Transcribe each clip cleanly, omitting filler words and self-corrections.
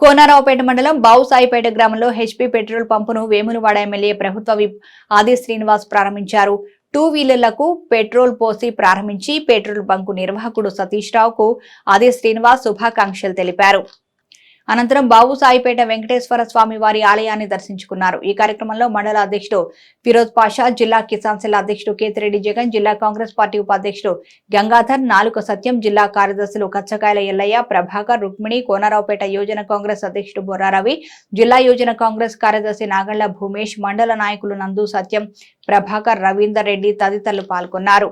కోనరావుపేట మండలం బావుసాయిపేట గ్రామంలో HP petrol పంపును వేములవాడ ఎమ్మెల్యే ప్రభుత్వ విప్ ఆది శ్రీనివాస్ ప్రారంభించారు. 2 వీలర్లకు పెట్రోల్ పోసి ప్రారంభించి పెట్రోల్ బంకు నిర్వాహకుడు సతీష్ రావుకు ఆది శ్రీనివాస్ శుభాకాంక్షలు తెలిపారు. అనంతరం బావుసాయిపేట వెంకటేశ్వర స్వామి వారి ఆలయాన్ని దర్శించుకున్నారు. ఈ కార్యక్రమంలో మండల అధ్యక్షుడు ఫిరోజ్ పాషా, జిల్లా కిసాన్ సెల్ అధ్యక్షుడు కేతిరెడ్డి జగన్, జిల్లా కాంగ్రెస్ పార్టీ ఉపాధ్యక్షుడు గంగాధర్, నాలుక సత్యం, జిల్లా కార్యదర్శులు కచ్చకాయల ఎల్లయ్య, ప్రభాకర్, రుక్మిణి, కోనరావుపేట యోజన కాంగ్రెస్ అధ్యక్షుడు బొర్రారవి, జిల్లా యోజన కాంగ్రెస్ కార్యదర్శి నాగళ్ల భూమేష్, మండల నాయకులు నందు సత్యం, ప్రభాకర్, రవీందర్ రెడ్డి తదితరులు పాల్గొన్నారు.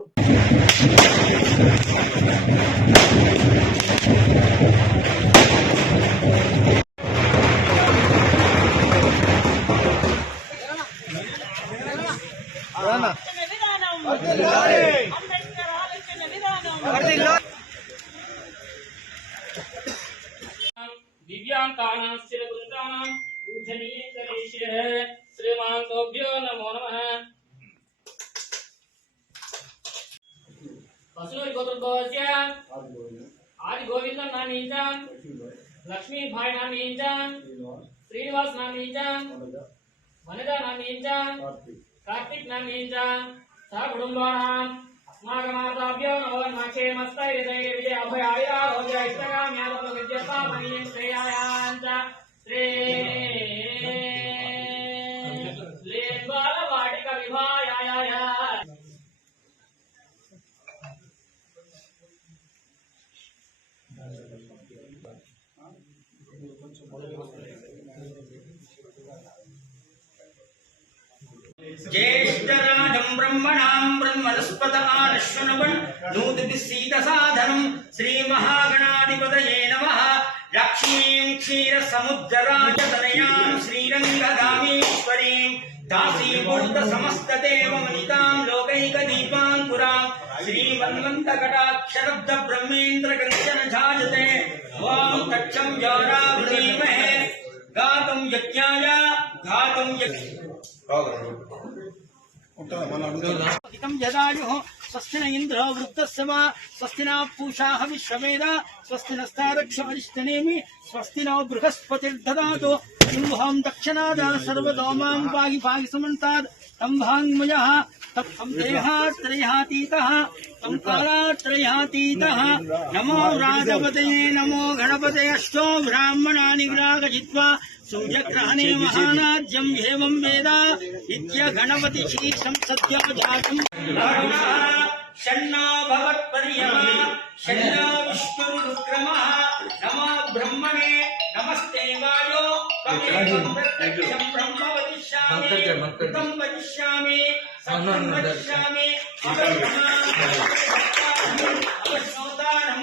दिव्यांकानां स्थिरवृन्दानां पूजनीयकरेशः श्रीमान्तोभ्यो नमो नमः। पसुरी गोत्रस्य आदि गोविंद नामीचा लक्ष्मी भाई नामीचा श्रीनिवास नामीचा वनजा नामीचा कार्तिक नामीचा सह कुटुंबानां अस्माकमाताभ्यो नमो नमः। क्षेमस्ते हृदये विजय अभय आयुरारोग्य ऐश्वर्याम्यादव विद्यता मनीयं श्रेयायाञ्च श्रीलेम्बालवाटिका विभायाय ज्येष्ठराजं ब्रह्मणां ब्रह्मणस्पतमानश्वनवन् नूतपिसीदसाधनं श्रीमहागणाधिपतये नमः। लक्ष्मीं क्षीरसमुद्रराजतनयां श्रीरङ्गगामीश्वरीं दासीभूतसमस्तदेवमनितां लोकैकदीपाङ्कुरां श्रीमन्वन्तकटाक्षरब्धब्रह्मेन्द्रकञ्चनझाजते वां तच्छं ज्वारावृणीमहे गातुं यज्ञाय घातुं यदायुः स्वस्ति न इन्द्रो वृद्धस्सवा स्वस्ति न पूषा विश्ववेद स्वस्ति नस्तारक्षमरिष्टनेमि स्वस्ति नो बृहस्पतिर्ददातु सिंहं दक्षिणादा सर्वदोमां पाहि पाहि समन्तात् तं भाङ्मयः तं देहात्रयातीतः तं कालात्रयातीतः नमो राजपतये नमो गणपतयश्चो ब्राह्मणानि विरागजित्वा सूर्यग्रहणे महानाद्यं एवं वेद इत्य गणपति शीर्षं सद्यो जातं शन्नो भवत्पर्यमा शन्नो विष्णुरुक्रमः नमो ब्रह्मणे नमस्ते वायो त्वमेवं प्रत्यक्षं ब्रह्म वदिष्यामि तं वदिष्यामि सत्यं वदिष्यामि अवश्योतारं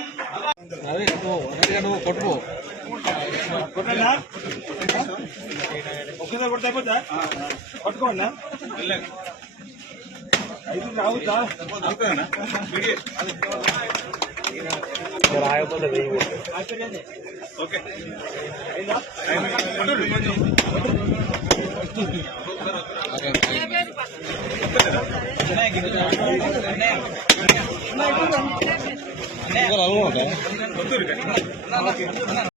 अरे तो कोट्रो కొట్టనా ఒక్కసారి కొడితే అయిపోతా పట్టుకోండి ఐదు రావుతా ఓకే